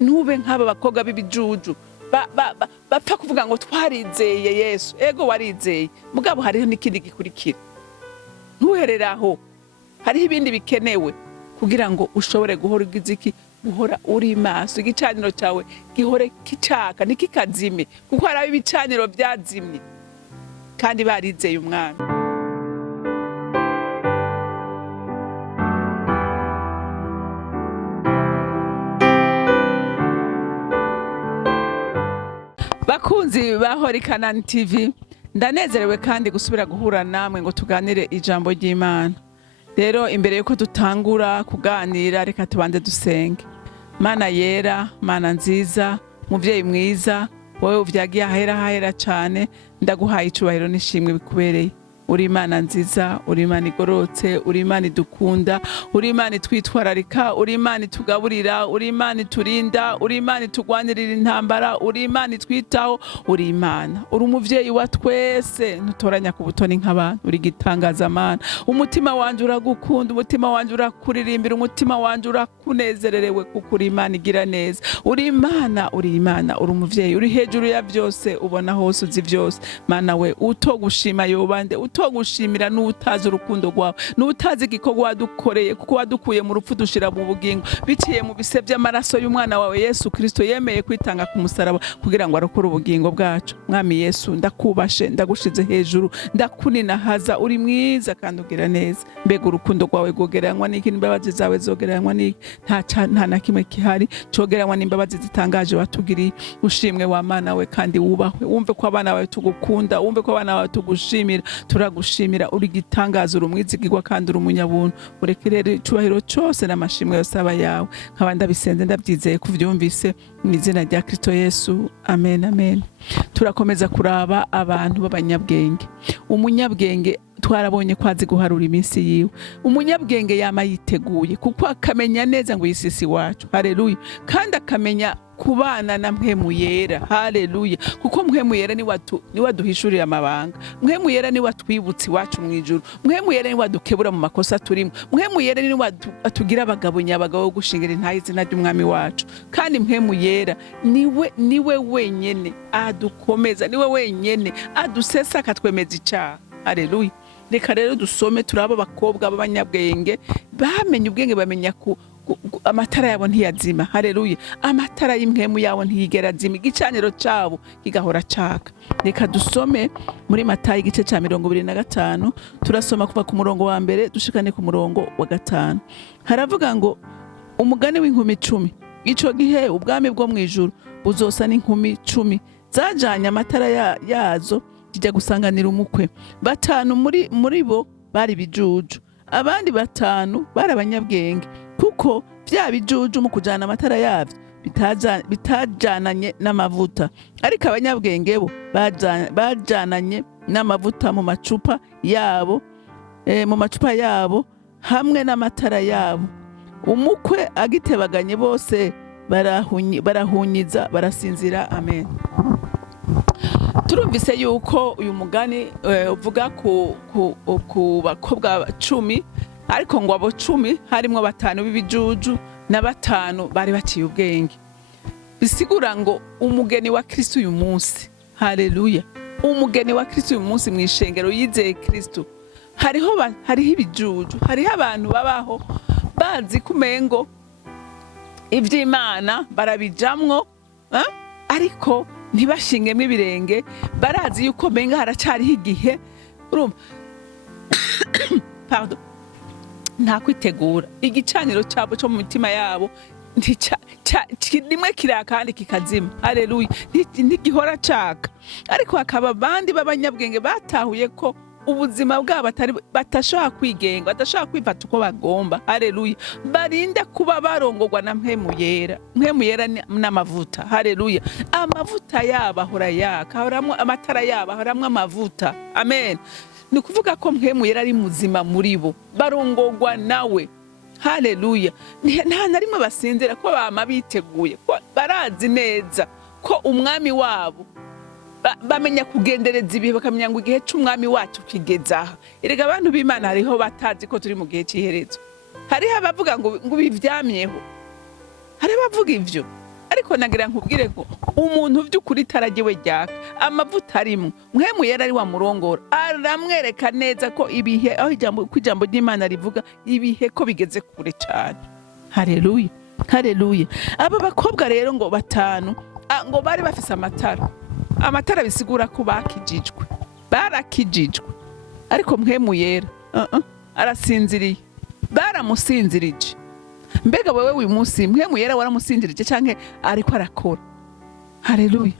ntube nk'aba bakobwa b'ibijuju bapfa kuvuga ngo twarizeye Yesu. Ego warizeye, mugabo hariho n'ikindi gikurikira. Ntuhereraho, hariho ibindi bikenewe kugira ngo ushobore guhora ugize iki, guhora uri maso, igicaniro cyawe gihore kicaka ntikikazime, kuko hari ibicaniro byazimye kandi barizeye umwami. Bakunzi ba Horikanani TV, ndanezerewe kandi gusubira guhura namwe ngo tuganire ijambo ry'Imana. Rero imbere yuko dutangura kuganira, reka tubanze dusenge. Mana yera, Mana nziza, muvyeyi mwiza, wowe uvyagiye ahera cane, ndaguhaye icubahiro n'ishimwe bikubereye. Uri Imana nziza, uri Imana igorotse, uri Imana idukunda, uri Imana itwitwararika, uri Imana itugaburira, uri Imana iturinda, uri Imana itugwanirira intambara, uri Imana itwitaho, uri Imana. Uri umuvyeyi wa twese, ntutoranya ku butoni nk'abantu, uri gitangaza Mana. Umutima wanje uragukunda, umutima wanje urakuririmbira, umutima wanje urakunezererewe kuko uri Imana igira neza. Uri Imana, uri Imana, uri umuvyeyi, uri hejuru ya byose, ubona hose, uzi byose. Mana we, utogushima yobande, utogushimira n'utazi urukundo rwawe, n'utazi igikorwa wadukoreye, kuko wadukuye mu rupfu dushira mu bugingo biciye mu bise by'amaraso y'umwana wawe Yesu Kristo, yemeye kwitanga ku musaraba kugira ngo arokore ubugingo bwacu. Mwami Yesu, ndakubashe, ndagushize hejuru, ndakuninahaza. Uri mwiza kandi ugira neza. Mbega urukundo rwawe gogeranywa n'iki, imbabazi zawe zogeranywa n'iki? Nta na kimwe kihari cogeranywa n'imbabazi zitangaje watugiriye. Ushimwe wa Mana we kandi wubahwe. Wumve ko abana bawe tugukunda, wumve ko abana bawe tugushimira. Turagushimira, uri gitangaza, uri umwizigirwa kandi uri umunyabuntu. Urekerere icubahiro cyose n'amashimwe yose aba yawe. Nkaba ndabisenze ndabyizeye kuvyumvise mu izina rya Kristo Yesu, amen amen. Turakomeza kuraba abantu b'abanyabwenge. Umunyabwenge twarabonye ko azi guharura iminsi yiwe. Umunyabwenge yama yiteguye kuko akamenya neza ngo yisisi wacu, haleluya, kandi akamenya kubana na mpwemu yera, haleluya, kuko mpwemu yera ni waduhishurira amabanga. Mpwemu yera ni watwibutsi wacu mu ijuru. Mpwemu yera ni wadukebura mu makosa turimo. Mpwemu yera ni watugira abagabo nyabagabo gushingira intayi izina ry'umwami wacu. Kandi mpwemu yera niwe wenyene adukomeza, niwe wenyene adusesa akatwemeza icyaha, haleluya. Reka rero dusome turaba abakobwa b'abanyabwenge bamenye ubwenge, bamenya amatara yabo ntiyazima, haleluya. Amatara y'impwemu yabo ntiyigera azima, igicaniro cyabo kigahora caka. Reka dusome muri Matayo igice cya 25, turasoma kuva ku murongo wa mbere dushikane ku murongo wa 5. Haravuga ngo umugani w'inkumi 10. Ico gihe ubwami bwo mu ijuru buzosa n'inkumi 10 zajanye amatara yazo kijya gusanganira umukwe. 5 muri bo bari bijuju, abandi 5 bari abanyabwenge, kuko vya bijuju mu kujana amatara yavyo bitajananye n'amavuta, ariko abanyabwenge bo bajananye n'amavuta mu macupa yabo hamwe n'amatara yabo. Umukwe agitebaganye bose barahunyiza barasinzira, amen. Turumvise yuko uyu mugani uvuga ku bakobwa 10, ariko ngo abo 10 harimo 5 b'ibijuju na 5 bari baciye ubwenge. Bisigura ngo umugeni wa Kristo uyu munsi, haleluya, umugeni wa Kristo uyu munsi mwishengero yizeye Kristo, hariho ibijuju, hariho abantu babaho bazi kumengo ivy'Imana barabijamwo, ariko ntibashingemo ibirenge. Barazi yuko menga haracariho igihe, urumva pardon, nta kwitegura. Igicaniro cyabo cyo mu mitima yabo rimwe kiraka kandi kikazima, haleluya, ntigihora caka. Ariko hakaba abandi b'abanyabwenge batahuye ko ubuzima bwabo batashobora kwigenga, batashobora kwifata uko bagomba, haleluya. Barinda kuba barongorwa na mpwemu yera. Mpwemu yera n'amavuta, haleluya. Amavuta yabo ahora yaka, ahoramwo amatara yabo, ahoramwo amavuta, amen. Ni kuvuga ko mpwemu yera ari muzima muri bo, barongorwa nawe, haleluya. Nta na rimwe basinzira, ko bama biteguye, ko barazi neza ko umwami wabo bamenya kugendereza ibihe, bakamenya ngo igihe cy'umwami wacu kigeza aha. Erega abantu b'Imana hariho batazi ko turi mu gihe cy'iherezo. Hariho abavuga ngo bivyamyeho, hariho abavuga ivyo, ariko nagira nkubwire ko umuntu by'ukuri taragiwe ryaka amavuta arimo mpwemu yera ari wa murongora aramwereka neza ko ibihe aho ijambo ry'Imana rivuga ibihe ko bigeze kure cyane. Haleluya, haleluya. Aba bakobwa rero ngo batanu ngo bari bafise amatara bisigura ko barakijijwe ariko mpwemu yera arasinziriye, baramusinzirije. Mbega wewe uyu munsi mpwemu yera waramusinzirije canke ariko arakora? Haleluya,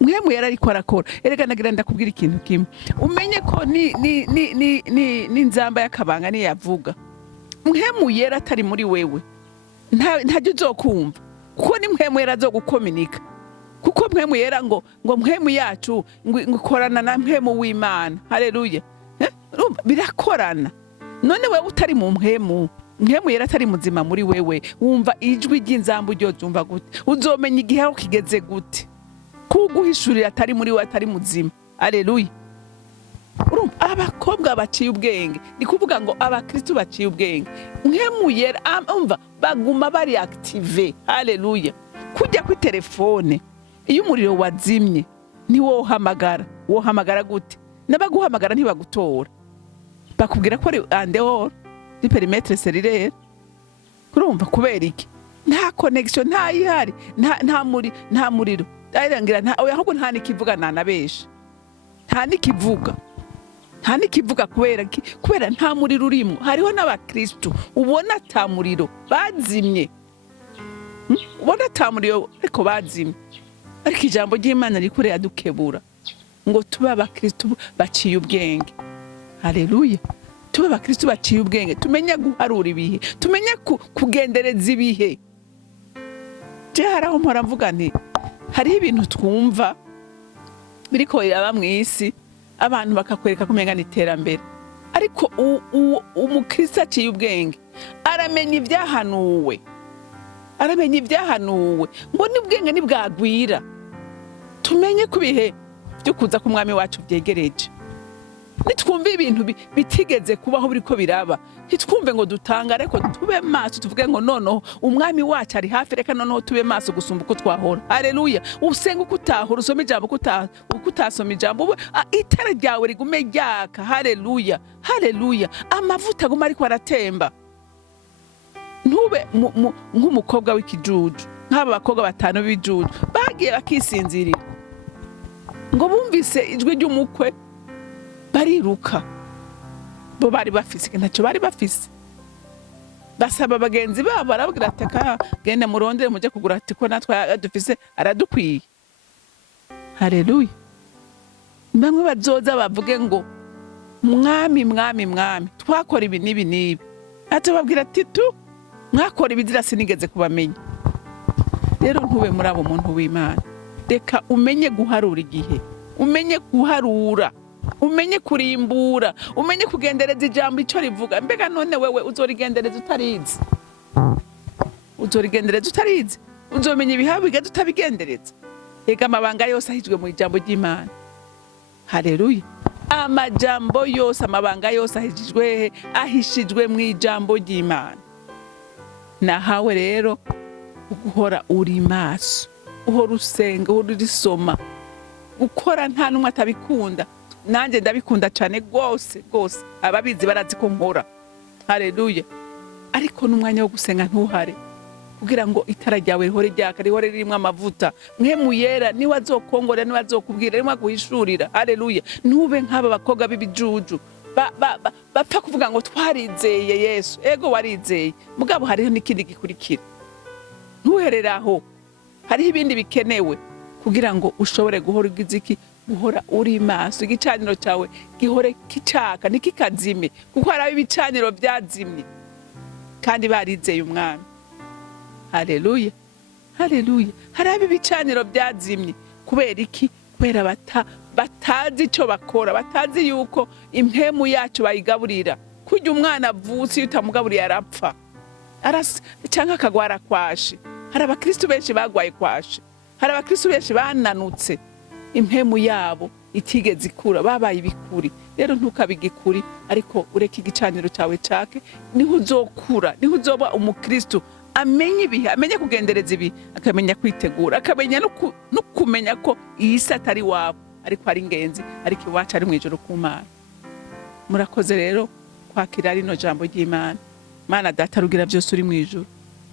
mpwemu yera ariko arakora. Erega nagira ndakubwira ikintu kimwe, umenye ko ni nzamba y'akabanga ni yavuga mpwemu yera atari muri wewe ntajya uzokumva, kuko ni mpwemu yera azogukominika, kuko mpwemu yera ngo mpwemu yacu ikorana na mpwemu w'Imana. Haleluya, birakorana. None wewe utari mu mpwemu yera atari muzima muri wewe, wumva ijwi ry'inzambu ryo zumva gute? Uzomenya igihe aho kigeze gute? Kuguhishurira atari muri wewe, atari muzima. Haleluya. Abakobwa baciye ubwenge, ni kuvuga ngo abakristo baciye ubwenge, mpwemu yera umva baguma bari active. Haleluya. Kujya ku telefone iyo umuriro wazimye ni wohamagara gute? Nabaguhamagara ntibagutora, bakubwira ko ari andehoro di perimetre cellulaire. Kurumva kubera iki? Nta connection ntayihari, nta muriro. Ayirangira ahubwo nta nikivuga nanabesha, nta nikivuga kubera nta muriro urimo. Hariho n'abakristo ubona ata muriro bazimye, ubona ata muriro ariko bazimye, ariko ijambo ry'Imana rikure adukebura ngo tube abakristo baciye ubwenge. Haleluya. Tube abakristo baciye ubwenge, tumenye guharura ibihe, tumenye kugendereza ibihe. Je haraho mpora mvuga nti hariho ibintu twumva biriko biraba mw'isi, abantu bakakwereka kumenga ni iterambere, ariko umukristo aciye ubwenge aramenya ibyahanuwe, ngo n'ubwenge nibwagwira. Tumenye ku bihe byo kuza ku mwami wacu byegereje. Nitwumve ibintu bitigeze kubaho biriko biraba, nitwumve ngo dutanga, ariko tube maso, tuvuge ngo noneho umwami wacu ari hafi, reka noneho tube maso gusumba uko twahora. Haleluya. Usenga uko utahora, usome ijambo uko utasoma ijambo, itara ryawe rigume ryaka. Haleluya, haleluya. Amavuta aguma ariko aratemba. Ntube nk'umukobwa w'ikijuju, nk'aba bakobwa batanu b'ijuju bagiye bakisinzirira, ngo bumvise ijwi ry'umukwe bariruka. Bo bari bafise ntacyo bari bafise, basaba bagenzi babo, barabwira ati genda murondere mujye kugura, ati ko natwe dufise aradukwiye. Haleluya. Bamwe bazoza bavuge ngo mwami twakora ibi n'ibi, ati babwira ati mwakora ibizira sinigeze kubamenya. Rero ntube muri abo muntu w'Imana, reka umenye guharura igihe, umenye guharura, umenye kurimbura, umenye kugendereza ijambo icyo rivuga. Mbega none wewe uzorigendereza utarizi? Uzomenya ibihawe bigeze utabigendereza? Ega amabanga yose ahijwe mu ijambo ry'Imana. Haleluya. Amajambo yose, amabanga yose ahishijwe mu ijambo ry'Imana. Nahawe rero guhora uri maso, uhora usenga, uhora urisoma, gukora nta numwe atabikunda. Nanjye ndabikunda cyane rwose, ababizi barazi ko nkora. Haleluya. Ariko n'umwanya wo gusenga ntuhare, kugira ngo itara ryawe rihore ryaka, rihore ririmo amavuta. Mpwemu yera niwe azokongora, niwe azokubwira, niwe aguhishurira. Haleluya. Ntube nk'aba bakobwa b'ibijuju bapfa kuvuga ngo twarizeye Yesu. Ego warizeye, mugabo hariho n'ikindi gikurikira. Ntuhereraho, hariho ibindi bikenewe kugira ngo ushobore guhora ugiziki, guhora uri maso, igicaniro cyawe gihore kicaka nikikazime, kuko hari ibicaniro byazimye kandi barizeye umwami. Haleluya, haleluya. Hari ibicaniro byazimye kubera iki? Kubera batazi icyo bakora, batazi yuko impemu yacu bayigaburira. Kujya umwana avutse utamugaburiye arapfa, cyangwa akagwara kwashi. Hari abakristo benshi bagwaye kwashi, hari abakristo benshi bananutse, impemu yabo itigeze ikura, babaye ibikuri. Rero ntukabigikuri, ariko ureke igicaniro cyawe cake, niho uzokura, niho uzoba umukristo amenye ibihe, amenye kugendereza ibi, akamenya kwitegura, akamenya no kumenya ko iyi si atari wabo ariko ari ingenzi, ariko iwacu ari mwijuru ku Mana. Murakoze rero kwakira rino jambo ry'Imana. Mana data rugira byose uri mwijuru,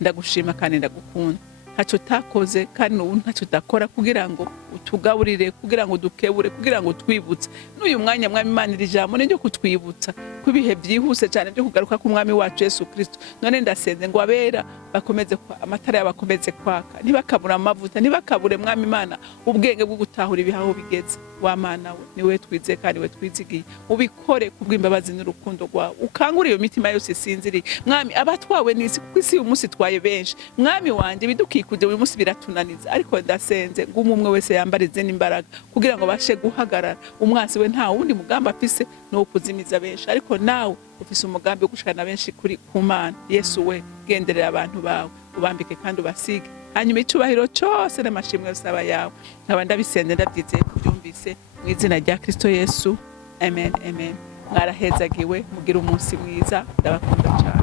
ndagushima kandi ndagukunda. Ntacyo utakoze kandi n'ubu ntacyo udakora kugira ngo utugaburire, kugira ngo dukebure, kugira ngo twibutse. N'uyu mwanya Mwami Imana iri jambo ni ryo kutwibutsa ko ibihe byihuse cyane byo kugaruka ku Mwami wacu Yesu Kristo. None ndasenze ngo abera bakomeze amatara yabakomeze kwaka, ntibakabura amavuta, ntibakabure Mwami Imana ubwenge bwo gutahura ibihaho bigeze. Wa Mana we niwe twize kandi we twizigiye, ubikore kubw'imbabazi n'urukundo rwawe, ukangure iyo mitima yose isinziriye Mwami, abatwawe n'isi, kuko isi uyu munsi twaye benshi. Mwami wanje bidukikuje uyu munsi biratunaniza, ariko ndasenze ngo umwe wese yambarize n'imbaraga kugira ngo bashe guhagarara. Umwansi we nta wundi mugambi afise no kuzimiza benshi, ariko nawe ufise umugambi wo gushikana benshi kuri ku Mana. Yesu we genderera abantu bawe, ubambike kandi ubasige, hanyuma icubahiro cyose n'amashimwe yose aba yawe. Nkaba ndabisenze ndabyizeye kubyumvise mu izina rya Kristo Yesu, amen amen. Mwarahezagiwe, mugira umunsi mwiza, ndabakunda cyane.